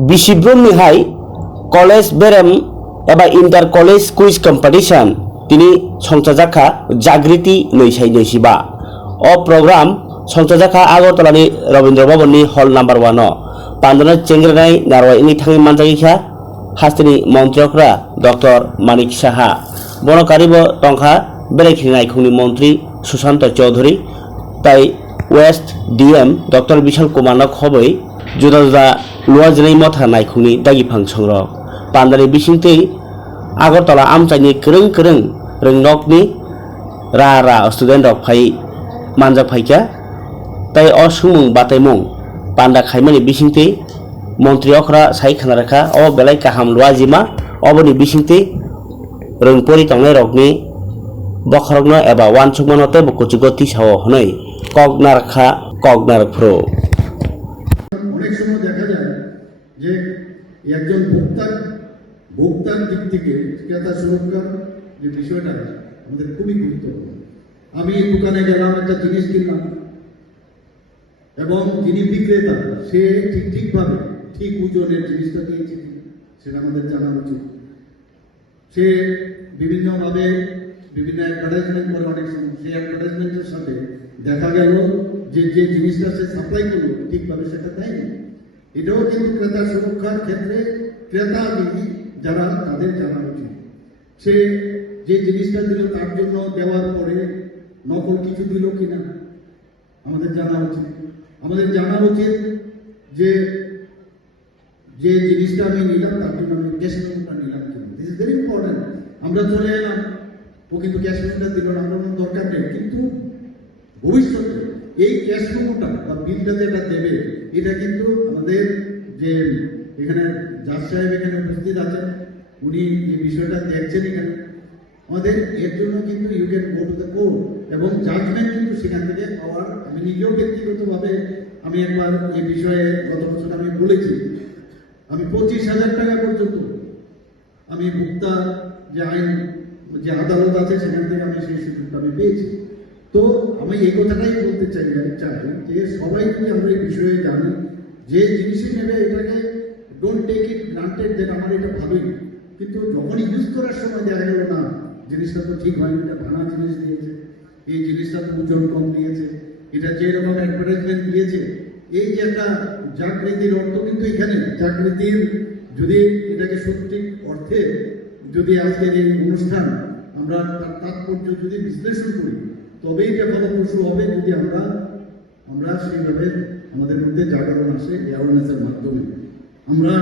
बिसिब्रमनि हाय college बेरेम एबा inter college quiz competition तिनि संचाजाखा जागृति 2025 अ प्रोग्राम संचाजाखा आगरतलानि रवीन्द्र भवननि हल नम्बर 1 पांडना चेंग्रेनाय नारवाइनि थाङै मानजागिखा हास्तिनि मन्त्रियकरा डॉक्टर मानिक साहा बनकारिबो टंखा बेरायखिनाय खुंनि मंत्री सुशांत चौधरी ताई waste DM doctor Vishal Kumar खबै जुदा जुदा लुआजनै मथा नायखुंनि दागिफां संग्रह पांडनी बिसिंथै आगरतला आमचाइनि करं करं रोंनकनि रा स्टूडेंट रक फाइ मानजा फाइका ताई असुमुं बाताइमुं पांडा खाइमानि बिसिंथै मंत्री अखरा साइ खानारेखा अ बेलाय काहाम लुआजिमा अबनि बिसिंथै रोंपरि तंनाय रकनि बखरगनो एबा वानसुकमानते बकुचिगो तिसाव हनै कगनारखा कगनारफ्रो অনেক সময় দেখা যায় যে একজন ভোক্তার দিক থেকে ক্রেতা সুরক্ষার যে বিষয়টা আমাদের খুবই গুরুত্বপূর্ণ। আমি দোকানে গেলাম, একটা জিনিস কিনলাম এবং যিনি বিক্রেতা সে ঠিকভাবে ঠিক ওজনের জিনিসটা দিয়েছে সেটা আমাদের জানা উচিত। সে বিভিন্নভাবে বিভিন্ন অ্যাডভার্টাইজমেন্ট করে, অনেক সময় সেই অ্যাডভার্টাইজমেন্টের সাথে দেখা গেল যে যে জিনিসটা সে সাপ্লাই করলো ঠিকভাবে সেটা দেয়নি। এটাও কিন্তু ক্রেতা সুরক্ষার ক্ষেত্রে ক্রেতা যারা তাদের জানা উচিত। সে যে জিনিসটা দিল তার জন্য দেওয়ার পরে নকল কিছু দিল কিনা আমাদের জানা উচিত। আমাদের জানা উচিত যে যে জিনিসটা আমি নিলাম তার জন্য আমি ক্যাশ পেমেন্টটা নিলাম কিনা। This is very important. আমরা চলে এলাম, ও কিন্তু ক্যাশ পেমেন্টটা দিল না, আমার কোনো দরকার নেই, কিন্তু ভবিষ্যতে এই ক্যাশ মেমোটা বা বিলটা যেটা দেবে এটা কিন্তু আমাদের যে এখানে জাজ সাহেব এখানে উপস্থিত আছেন, উনি এই বিষয়টা দেখছেন এখানে, আমাদের এর জন্য কিন্তু you can go to the court এবং জাজমেন্ট কিন্তু সেখান থেকে পাওয়ার। আমি নিজেও ব্যক্তিগতভাবে আমি একবার এই বিষয়ে গত বছর আমি বলেছি, আমি 25,000 টাকা পর্যন্ত আমি ভোক্তা যে আইন যে আদালত আছে সেখান থেকে আমি সেই সুযোগটা আমি পেয়েছি। তো আমি এই কথাটাই বলতে চাই যে সবাই যদি আমরা এই বিষয়ে জানি, যে জিনিসই নেবে এটাকে ডোন্ট টেক ইট গ্রান্টেড দেন আমার এটা ভালোই, কিন্তু যখন ইউজ করার সময় দেখা গেল না জিনিসটা তো ঠিক হয়নি, এটা ভাঙা জিনিস দিয়েছে, এই জিনিসটা তো ওজন কম দিয়েছে, এটা যেরকম অ্যাডভার্টাইজমেন্ট দিয়েছে, এই যে একটা জাগৃতির অর্থ কিন্তু এখানে জাগৃতির যদি এটাকে সত্যি অর্থে যদি আজকের এই অনুষ্ঠান আমরা তার তাৎপর্য যদি বিশ্লেষণ করি তবেই এটা ফলপ্রসূ হবে যদি আমরা সেইভাবে আমাদের মধ্যে জাগরণ আসে অ্যাওয়ারনেসের মাধ্যমে। আমরা